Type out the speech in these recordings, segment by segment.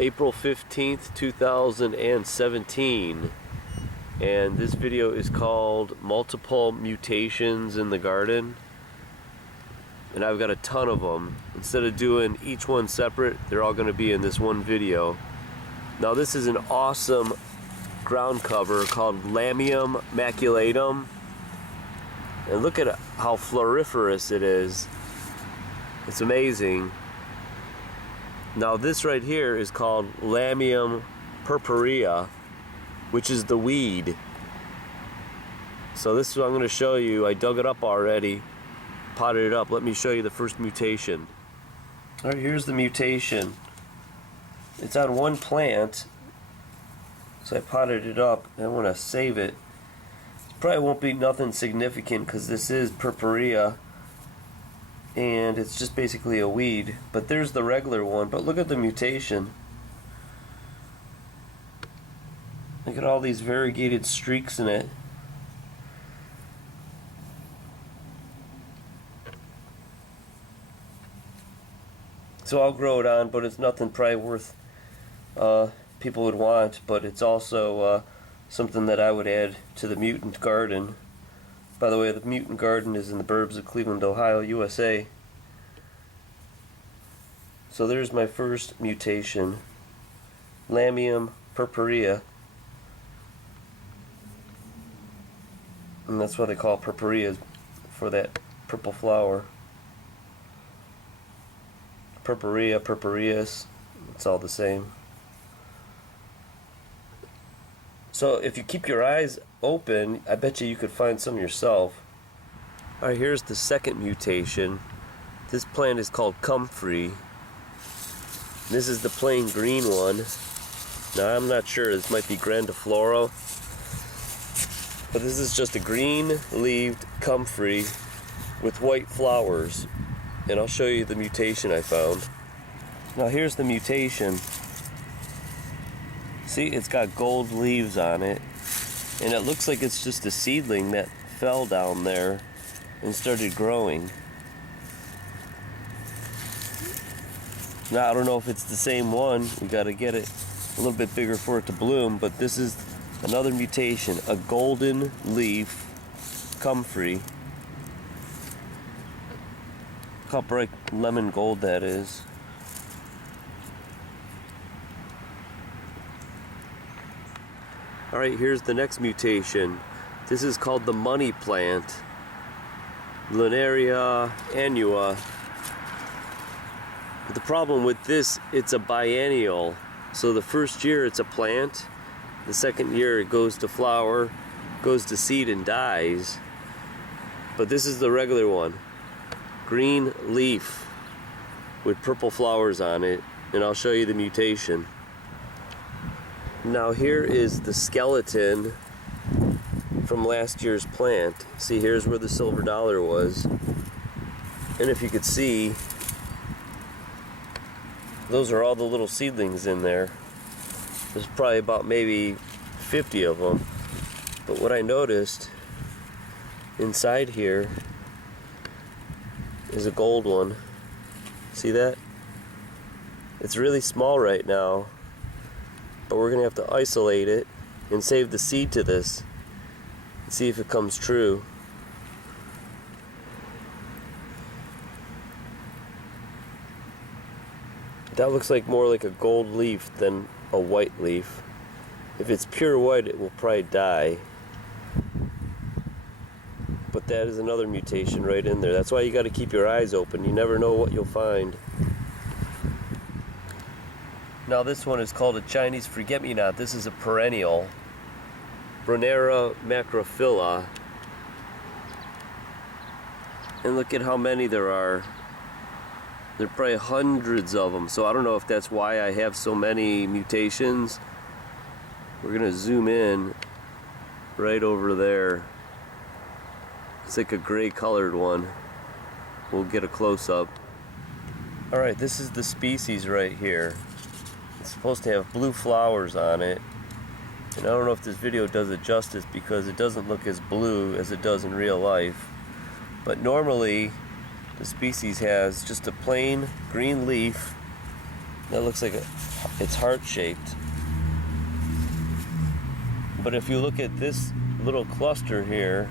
April 15th, 2017, and this video is called Multiple Mutations in the Garden, and I've got a ton of them. Instead of doing each one separate, they're all going to be in this one video. Now this is an awesome ground cover called Lamium maculatum, and look at how floriferous it is. It's amazing. Now this right here is called Lamium purpurea, which is the weed. So this is what I'm going to show you. I dug it up already, potted it up. Let me show you the first mutation. Alright, here's the mutation. It's on one plant, so I potted it up and I want to save it. It probably won't be nothing significant because this is purpurea and it's just basically a weed, but there's the regular one. But look at the mutation. Look at all these variegated streaks in it. So I'll grow it on, but it's nothing probably worth people would want, but it's also something that I would add to the mutant garden. By the way, the mutant garden is in the burbs of Cleveland, Ohio, USA. So there's my first mutation, Lamium purpurea. And that's what they call purpurea, for that purple flower. Purpurea, purpureus, it's all the same. So if you keep your eyes open, I bet you could find some yourself. Alright, here's the second mutation. This plant is called comfrey. This is the plain green one. Now I'm not sure, this might be grandiflora, but this is just a green-leaved comfrey with white flowers. And I'll show you the mutation I found. Now here's the mutation. See, it's got gold leaves on it, and it looks like it's just a seedling that fell down there and started growing. Now I don't know if it's the same one. We got to get it a little bit bigger for it to bloom, but this is another mutation, a golden leaf comfrey. Look how bright lemon gold that is. Alright, here's the next mutation. This is called the money plant, Linaria annua. But the problem with this, it's a biennial. So the first year it's a plant, the second year it goes to flower, goes to seed and dies. But this is the regular one. Green leaf with purple flowers on it, and I'll show you the mutation. Now here is the skeleton from last year's plant. See, here's where the silver dollar was, and if you could see, those are all the little seedlings in there. There's probably about maybe 50 of them. But what I noticed inside here is a gold one. See that? It's really small right now, but we're gonna have to isolate it and save the seed to this and see if it comes true. That looks like more like a gold leaf than a white leaf. If it's pure white, it will probably die. But that is another mutation right in there. That's why you got to keep your eyes open. You never know what you'll find. Now this one is called a Chinese forget-me-not. This is a perennial, Brunera macrophylla. And look at how many there are. There are probably hundreds of them. So I don't know if that's why I have so many mutations. We're going to zoom in right over there. It's like a gray colored one. We'll get a close-up. Alright, this is the species right here. It's supposed to have blue flowers on it. And I don't know if this video does it justice because it doesn't look as blue as it does in real life. But normally the species has just a plain green leaf That looks like it's heart-shaped. But if you look at this little cluster here,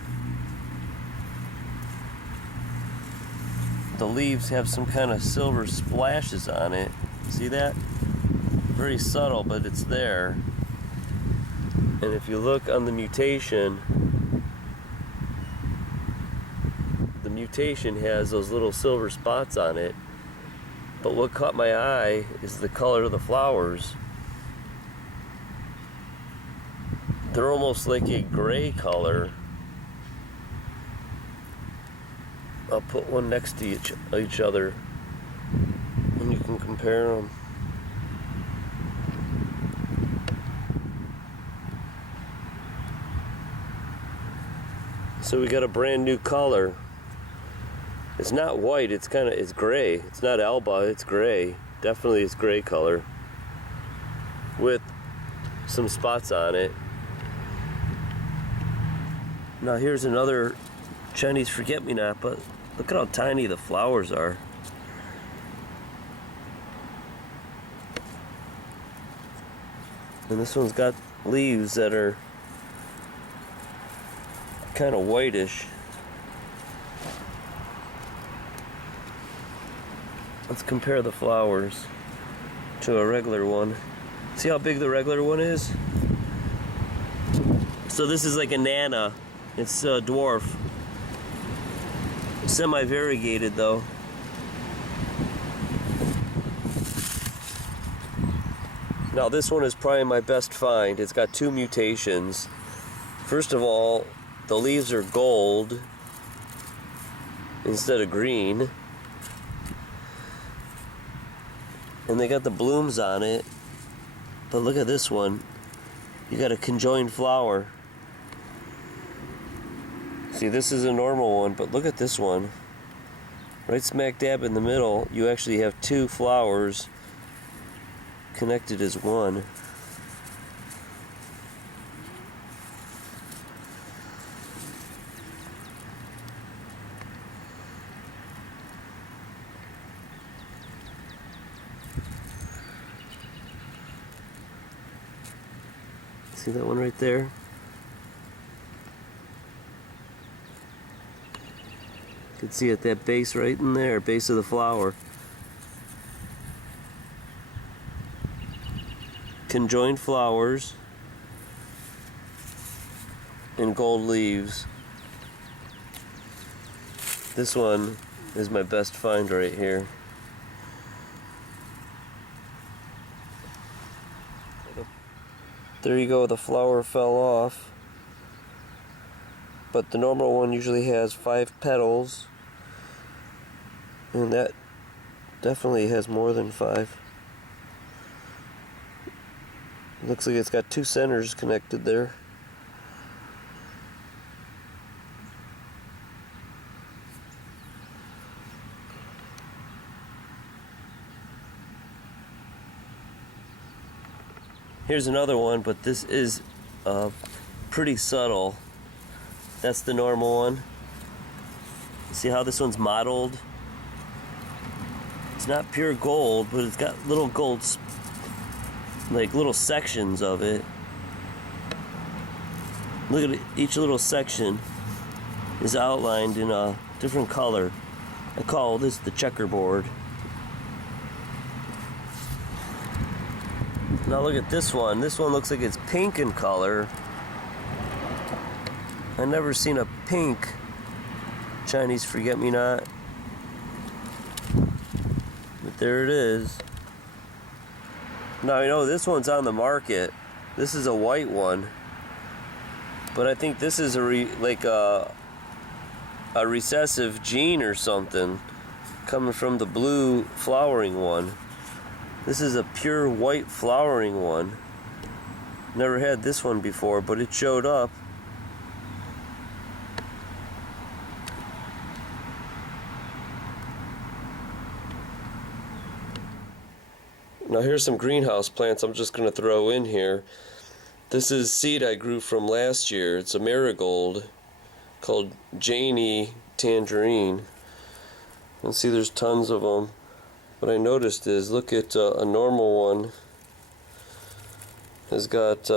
the leaves have some kind of silver splashes on it. See that? Very subtle, but it's there. And if you look on the mutation has those little silver spots on it. But what caught my eye is the color of the flowers. They're almost like a gray color. I'll put one next to each other and you can compare them. So we got a brand new color. It's not white, it's gray. It's not alba, it's gray. Definitely it's gray color with some spots on it. Now here's another Chinese forget-me-not, but look at how tiny the flowers are. And this one's got leaves that are kind of whitish. Let's compare the flowers to a regular one. See how big the regular one is? So this is like a nana. It's a dwarf. Semi-variegated though. Now this one is probably my best find. It's got two mutations. First of all, the leaves are gold instead of green. And they got the blooms on it. But look at this one. You got a conjoined flower. See, this is a normal one, but look at this one. Right smack dab in the middle, you actually have two flowers connected as one. See that one right there? You can see it, that base right in there, base of the flower. Conjoined flowers and gold leaves. This one is my best find right here. There you go, the flower fell off. But the normal one usually has 5 petals. And that definitely has more than 5. Looks like it's got 2 centers connected there. Here's another one, but this is pretty subtle. That's the normal one. See how this one's mottled? It's not pure gold, but it's got little gold, like little sections of it. Look at it, each little section is outlined in a different color. I call this the checkerboard. Now look at this one. This one looks like it's pink in color. I've never seen a pink Chinese forget-me-not. But there it is. Now, you know, this one's on the market. This is a white one. But I think this is a recessive gene or something coming from the blue flowering one. This is a pure white flowering one. Never had this one before, but it showed up. Now here's some greenhouse plants I'm just going to throw in here. This is seed I grew from last year. It's a marigold called Janie Tangerine. You'll see there's tons of them. what I noticed is, look at a normal one has got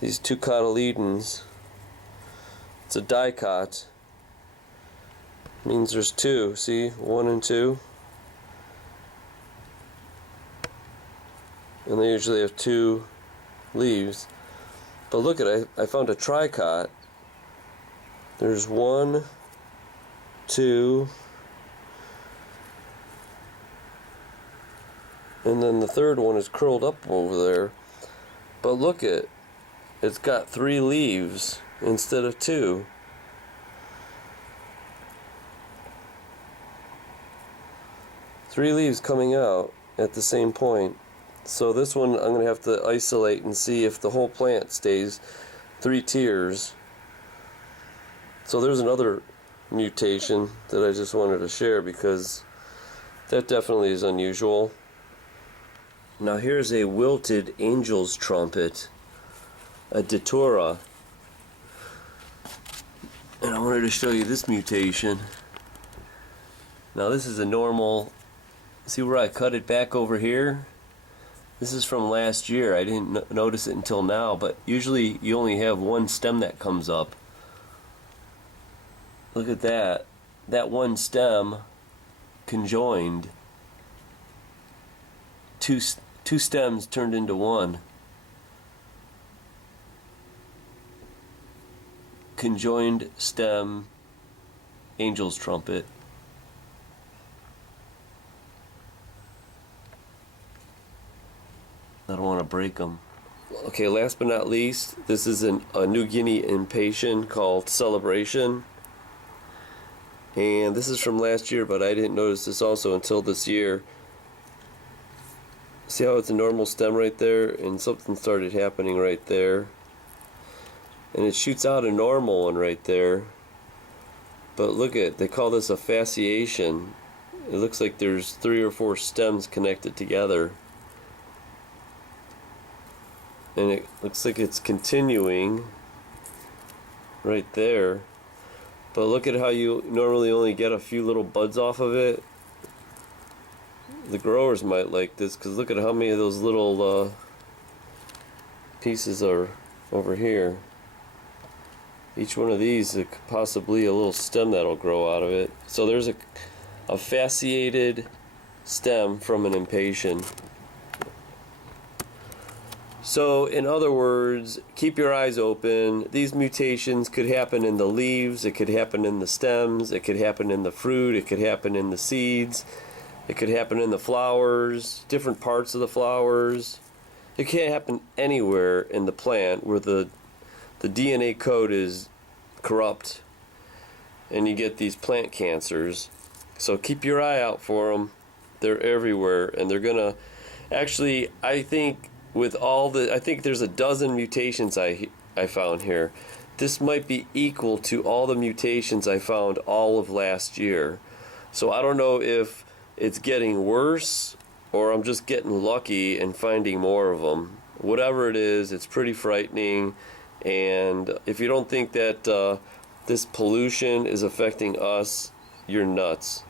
these two cotyledons. It's a dicot. Means there's two. See, 1 and 2. And they usually have 2 leaves. But look at it, I found a tricot. There's 1, 2, and then the third one is curled up over there. But look at, it's got 3 leaves instead of 2. Three leaves coming out at the same point. So this one I'm going to have to isolate and see if the whole plant stays 3 tiers. So there's another mutation that I just wanted to share because that definitely is unusual. Now here's a wilted angel's trumpet, a datura. And I wanted to show you this mutation. Now this is a normal, see where I cut it back over here? This is from last year. I didn't notice it until now, but usually you only have one stem that comes up. Look at that. That one stem conjoined. Two stems turned into one. Conjoined stem, angel's trumpet. I don't want to break them. Okay, last but not least, this is a New Guinea impatient called Celebration. And this is from last year, but I didn't notice this also until this year. See how it's a normal stem right there, and something started happening right there. And it shoots out a normal one right there. But look at, they call this a fasciation. It looks like there's 3 or 4 stems connected together. And it looks like it's continuing right there. But look at how you normally only get a few little buds off of it. The growers might like this because look at how many of those little pieces are over here. Each one of these is possibly a little stem that'll grow out of it. So there's a fasciated stem from an impatient. So in other words, keep your eyes open. These mutations could happen in the leaves, it could happen in the stems, it could happen in the fruit, it could happen in the seeds, it could happen in the flowers, different parts of the flowers. It can't happen anywhere in the plant where the DNA code is corrupt and you get these plant cancers. So keep your eye out for them. They're everywhere, and they're gonna actually, I think there's a dozen mutations I found here. This might be equal to all the mutations I found all of last year. So I don't know if it's getting worse or I'm just getting lucky and finding more of them. Whatever it is, it's pretty frightening. And if you don't think that this pollution is affecting us, you're nuts.